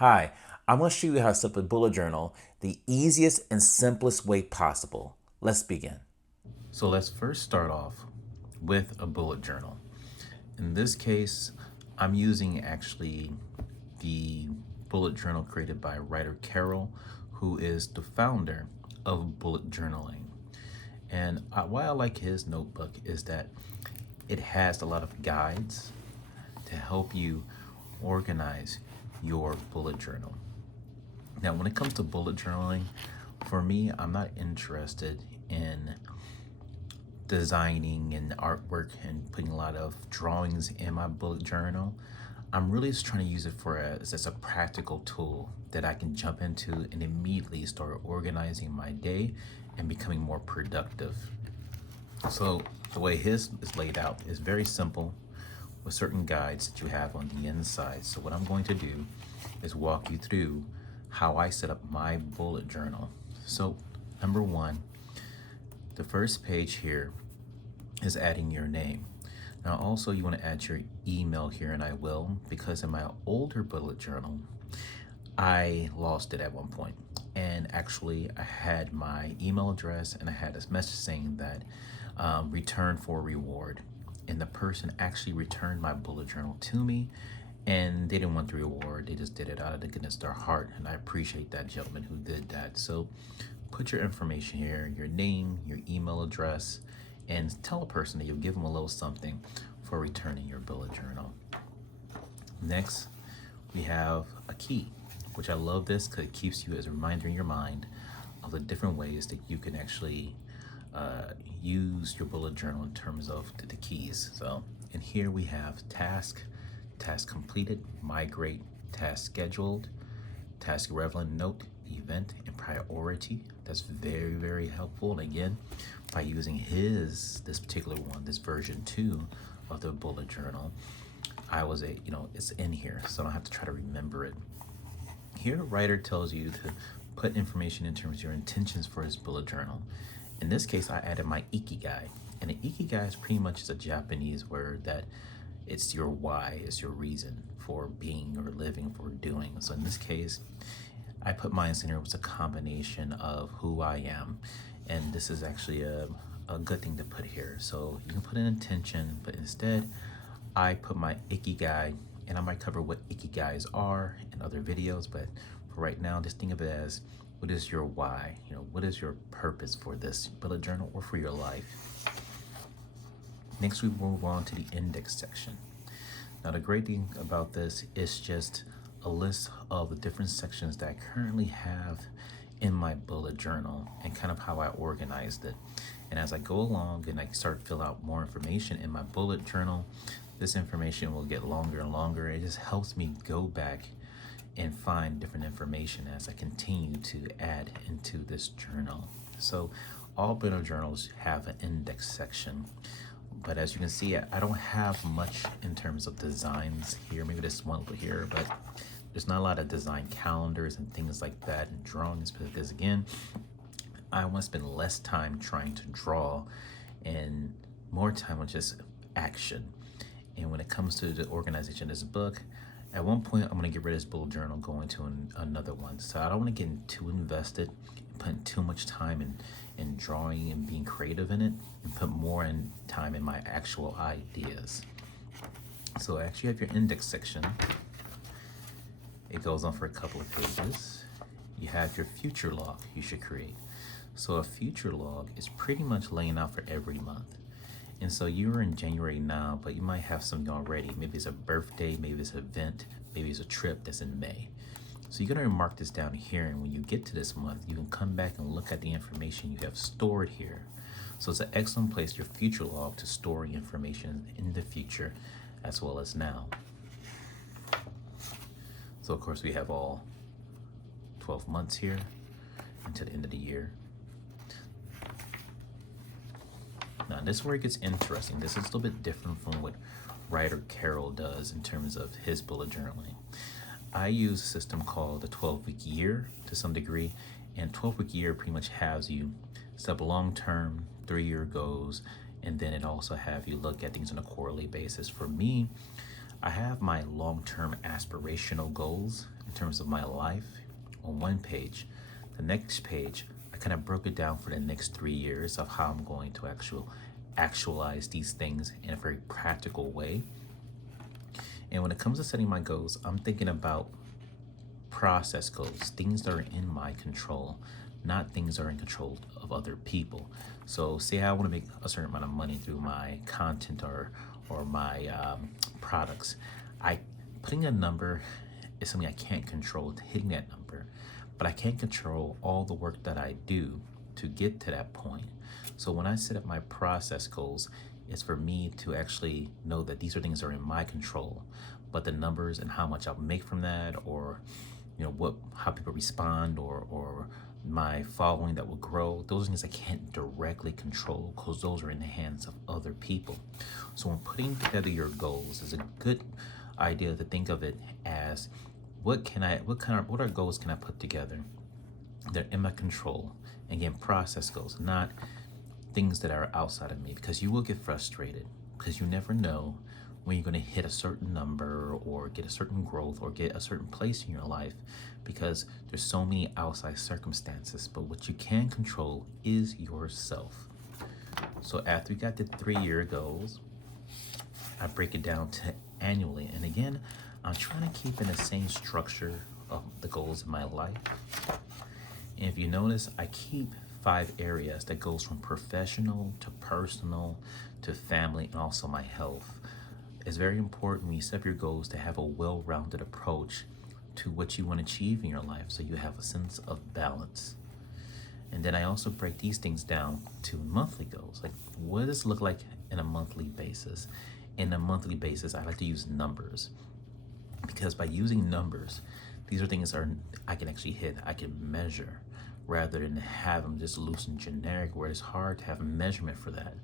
Hi, I'm going to show you how to set up a bullet journal the easiest and simplest way possible. Let's begin. So let's first start off with a bullet journal. In this case, I'm using actually the bullet journal created by Ryder Carroll, who is the founder of bullet journaling. And why I like his notebook is that it has a lot of guides to help you organize your bullet journal. Now, when it comes to bullet journaling, for me, I'm not interested in designing and artwork and putting a lot of drawings in my bullet journal. I'm really just trying to use it as a practical tool that I can jump into and immediately start organizing my day and becoming more productive. So the way his is laid out is very simple with certain guides that you have on the inside. So what I'm going to do is walk you through how I set up my bullet journal. So number one, the first page here is adding your name. Now also you want to add your email here, and I will, because in my older bullet journal, I lost it at one point. And actually I had my email address and I had this message saying that return for reward. And the person actually returned my bullet journal to me, and they didn't want the reward. They just did it out of the goodness of their heart. And I appreciate that gentleman who did that. So put your information here, your name, your email address, and tell a person that you'll give them a little something for returning your bullet journal. Next, we have a key, which I love this because it keeps you as a reminder in your mind of the different ways that you can actually use your bullet journal in terms of the keys. So in here we have task, task completed, migrate, task scheduled, task relevant, note, event, and priority. That's very, very helpful. And again, by using this particular one, this version 2 of the bullet journal, it's in here, so I don't have to try to remember it. Here, the writer tells you to put information in terms of your intentions for his bullet journal. In this case, I added my ikigai. And an ikigai is pretty much a Japanese word that it's your why, it's your reason for being or living, for doing. So in this case, I put mine in here. It was a combination of who I am. And this is actually a good thing to put here. So you can put an intention, but instead I put my ikigai, and I might cover what ikigais are in other videos, but for right now, just think of it as, what is your why? What is your purpose for this bullet journal or for your life? Next, we move on to the index section. Now, the great thing about this is just a list of the different sections that I currently have in my bullet journal and kind of how I organized it. And as I go along and I start to fill out more information in my bullet journal, this information will get longer and longer. It just helps me go back and find different information as I continue to add into this journal. So all bullet journals have an index section, but as you can see, I don't have much in terms of designs here. Maybe this one over here, but there's not a lot of design calendars and things like that and drawings, because again, I want to spend less time trying to draw and more time on just action. And when it comes to the organization of this book, at one point I'm going to get rid of this bullet journal, go into another one. So I don't want to get too invested and put too much time in drawing and being creative in it, and put more time in my actual ideas. So actually you have your index section. It goes on for a couple of pages. You have your future log you should create. So a future log is pretty much laying out for every month. And so you're in January now, but you might have something already. Maybe it's a birthday, maybe it's an event, maybe it's a trip that's in May. So you're gonna mark this down here, and when you get to this month, you can come back and look at the information you have stored here. So it's an excellent place, your future log, to store information in the future as well as now. So of course we have all 12 months here until the end of the year. Now this is where it gets interesting. This is a little bit different from what Ryder Carroll does in terms of his bullet journaling. I use a system called the 12-week year to some degree, and 12-week year pretty much has you set up long-term 3-year goals, and then it also have you look at things on a quarterly basis. For me, I have my long-term aspirational goals in terms of my life on one page. The next page, I kind of broke it down for the next 3 years of how I'm going to actualize these things in a very practical way. And when it comes to setting my goals, I'm thinking about process goals, things that are in my control, not things that are in control of other people. So say I want to make a certain amount of money through my content or my products. I putting a number is something I can't control, hitting that number, but I can't control all the work that I do to get to that point. So when I set up my process goals, it's for me to actually know that these are things that are in my control, but the numbers and how much I'll make from that, or how people respond, or my following that will grow, those are things I can't directly control because those are in the hands of other people. So when putting together your goals, is a good idea to think of it as what are goals can I put together? They're in my control. Again, process goals, not things that are outside of me, because you will get frustrated because you never know when you're going to hit a certain number or get a certain growth or get a certain place in your life, because there's so many outside circumstances. But what you can control is yourself. So after we got the 3-year goals, I break it down to annually. And again, I'm trying to keep in the same structure of the goals in my life. And if you notice, I keep 5 areas that goes from professional to personal to family and also my health. It's very important when you set up your goals to have a well-rounded approach to what you want to achieve in your life, so you have a sense of balance. And then I also break these things down to monthly goals. Like, what does it look like in a monthly basis? In a monthly basis, I like to use numbers, because by using numbers, these are things that I can actually hit, I can measure, rather than have them just loose and generic where it's hard to have a measurement for that.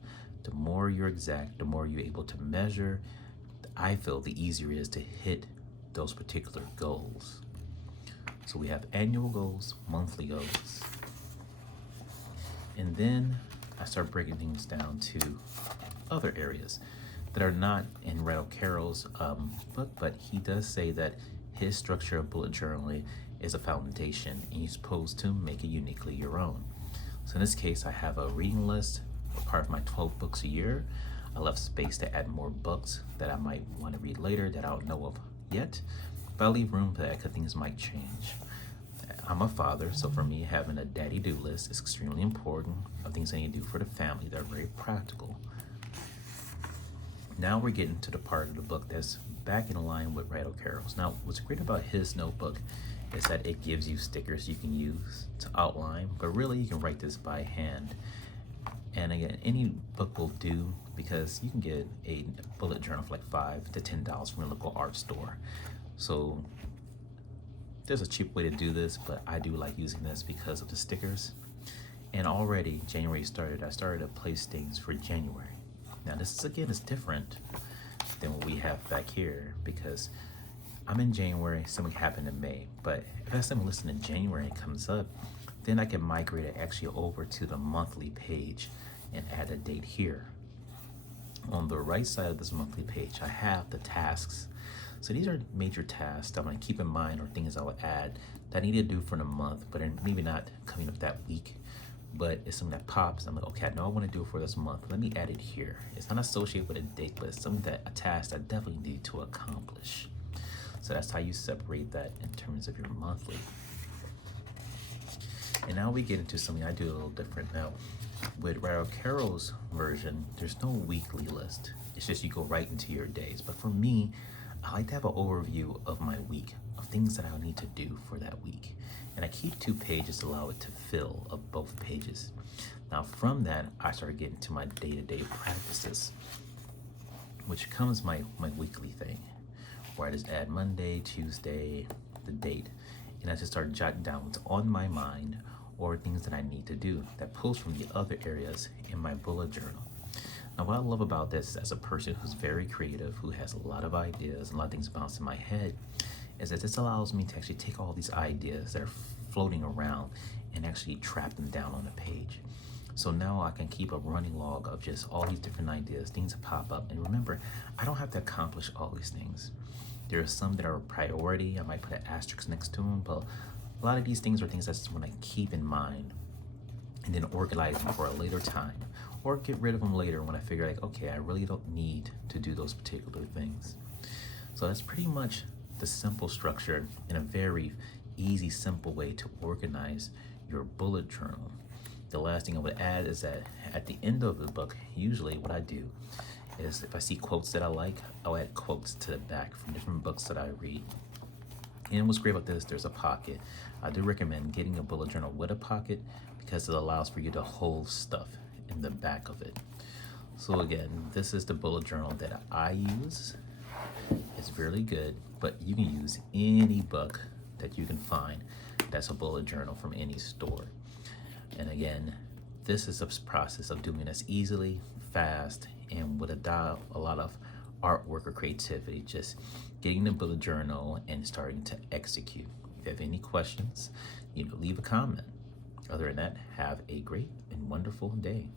The more you're exact, the more you're able to measure, I feel the easier it is to hit those particular goals. So we have annual goals, monthly goals. And then I start breaking things down to other areas that are not in Ryder Carroll's book, but he does say that his structure of bullet journaling is a foundation, and you're supposed to make it uniquely your own. So in this case, I have a reading list, part of my 12 books a year. I left space to add more books that I might want to read later that I don't know of yet, but I leave room for that because things might change. I'm a father, so for me, having a daddy do list is extremely important, of things I need to do for the family that are very practical. Now we're getting to the part of the book that's back in line with Ryder Carroll's. Now, what's great about his notebook is that it gives you stickers you can use to outline, but really you can write this by hand. And again, any book will do, because you can get a bullet journal for like $5 to $10 from your local art store. So there's a cheap way to do this, but I do like using this because of the stickers. And already January started, I started to place things for January. Now this is different than what we have back here, because I'm in January, something happened in May, but if I have something listed in January and it comes up, then I can migrate it actually over to the monthly page and add a date here. On the right side of this monthly page, I have the tasks. So these are major tasks that I'm going to keep in mind, or things I will add that I need to do for the month, but maybe not coming up that week, but it's something that pops. I'm like, okay, I know I want to do it for this month. Let me add it here. It's not associated with a date, but it's something a task I definitely need to accomplish. So that's how you separate that in terms of your monthly. And now we get into something I do a little different now. With Ryder Carroll's version, there's no weekly list. It's just you go right into your days. But for me, I like to have an overview of my week, of things that I need to do for that week. And I keep 2 pages to allow it to fill of both pages. Now from that, I started getting to my day-to-day practices, which becomes my weekly thing, where I just add Monday, Tuesday, the date, and I just start jotting down what's on my mind, or things that I need to do that pulls from the other areas in my bullet journal. Now, what I love about this as a person who's very creative, who has a lot of ideas, a lot of things bounce in my head, is that this allows me to actually take all these ideas that are floating around and actually trap them down on a page. So now I can keep a running log of just all these different ideas, things that pop up. And remember, I don't have to accomplish all these things. There are some that are a priority. I might put an asterisk next to them, but a lot of these things are things I just want to keep in mind and then organize them for a later time, or get rid of them later when I figure like, okay, I really don't need to do those particular things. So that's pretty much the simple structure in a very easy, simple way to organize your bullet journal. The last thing I would add is that at the end of the book, usually what I do is if I see quotes that I like, I'll add quotes to the back from different books that I read. And what's great about this, there's a pocket. I do recommend getting a bullet journal with a pocket because it allows for you to hold stuff in the back of it. So again, this is the bullet journal that I use. It's really good, but you can use any book that you can find that's a bullet journal from any store. And again, this is a process of doing this easily, fast, and with a lot of artwork or creativity, just getting the bullet journal and starting to execute. If you have any questions, leave a comment. Other than that, have a great and wonderful day.